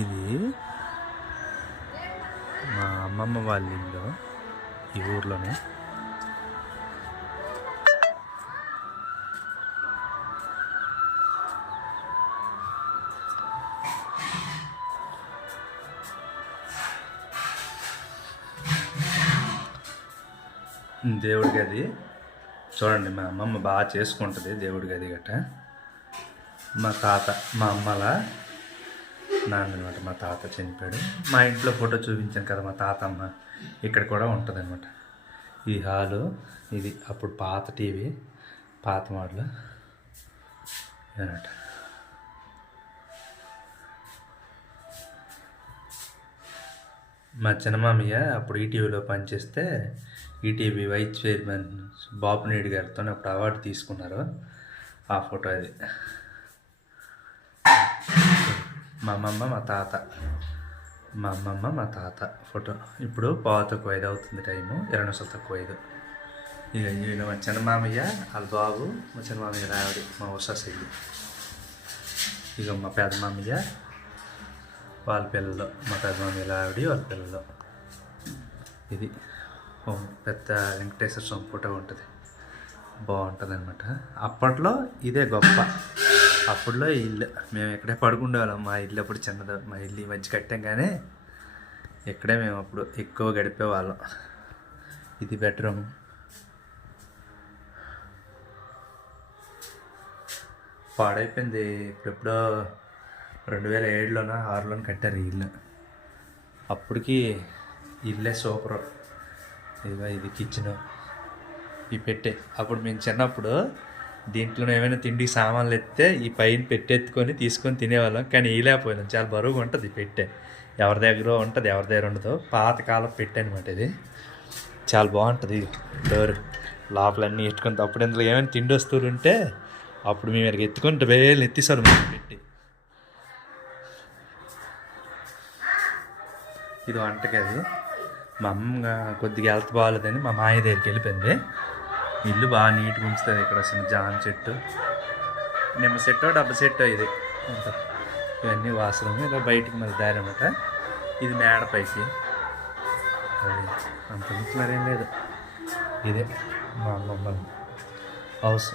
ఇది మా అమ్మమ్మ వాళ్ళ ఇల్లు ఈ ఊర్లోనే. దేవుడి గది చూడండి, మా అమ్మమ్మ బాగా చేసుకుంటుంది దేవుడి గది గట్ట. మా తాత, మా అమ్మల నాన్న అనమాట, మా తాత చనిపోయాడు. మా ఇంట్లో ఫోటో చూపించాను కదా మా తాతమ్మ, ఇక్కడ కూడా ఉంటుంది అనమాట. ఈ హాలు ఇది అప్పుడు పాత టీవీ, పాత మోడల్ అనమాట. మా చిన్నమామయ్య అప్పుడు ఈటీవీలో పనిచేస్తే ఈటీవీ వైస్ చైర్మన్ బాపునేడు గారితో అప్పుడు అవార్డు తీసుకున్నారు. ఆ ఫోటో అది. మా అమ్మమ్మ మా తాత, మా అమ్మమ్మ మా తాత ఫోటో. ఇప్పుడు 4:05 అవుతుంది టైము, 20 నిమిషాలు తక్కువ 5. ఇక ఈయన మా చిన్నమామయ్య వాళ్ళ బాబు, మా చిన్నమామయ్య రావిడి మా ఉషాశైలి. ఇక మా పెద్ద మామయ్య వాళ్ళ పిల్లలు, మా పెద్ద మామయ్య ఆవిడ వాళ్ళ పిల్లలు. ఇది పెద్ద వెంకటేశ్వర స్వామి ఫోటో ఉంటుంది, బాగుంటుంది అనమాట. అప్పట్లో ఇదే గొప్ప. అప్పుడులో ఈ ఇల్లు మేము ఇక్కడే పడుకుండేవాళ్ళం. మా ఇల్లు అప్పుడు చిన్నది, మా ఇల్లు ఈ మధ్య కట్టాం కానీ ఇక్కడే మేము అప్పుడు ఎక్కువ గడిపేవాళ్ళం. ఇది బెడ్రూమ్. పాడైపోయింది. ఇప్పుడెప్పుడో 2007లోనో 2006లోనో కట్టారు ఈ ఇల్లు. అప్పటికి ఇల్లే సూపర్. ఇది కిచెను, ఈ పెట్టే. అప్పుడు మేము చిన్నప్పుడు దీంట్లో ఏమైనా తిండికి సామాన్లు ఎత్తే ఈ పైన పెట్టెత్తుకొని తీసుకొని తినేవాళ్ళం. కానీ లేకపోయినాం, చాలా బరువుగా ఉంటుంది పెట్టే. ఎవరి దగ్గర ఉంటుంది, ఎవరి దగ్గర ఉండదు. పాతకాలం పెట్టే అనమాట ఇది. చాలా బాగుంటుంది. డోర్ లోపలన్నీ ఎత్తుకొని, అప్పుడు ఇందులో ఏమైనా తిండి వస్తువులు ఉంటే అప్పుడు మేము ఇక్కడికి ఎత్తుకుంటే వేలు ఎత్తిసారు మేము పెట్టి. ఇది వంటగది. మా అమ్మ కొద్దిగా హెల్త్ బాగాలేదని మా మాయ దగ్గరికి వెళ్ళిపోయింది. ఇల్లు బాగా నీట్గా ఉంచుతుంది. ఇక్కడ చిన్న జామ చెట్టు, నిమ్మ చెట్టు, డబ్బ చెట్టు, ఇది ఉంటుంది. ఇవన్నీ వాసన. ఇలా బయటికి మరి దారి అనమాట. ఇది మేడపైకి. అది అంత మించి మరేం లేదు. ఇదే మా అమ్మమ్మ హౌస్.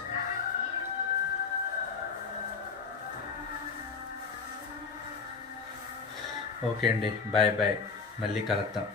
ఓకే అండి, బాయ్ బాయ్, మళ్ళీ కలుద్దాం.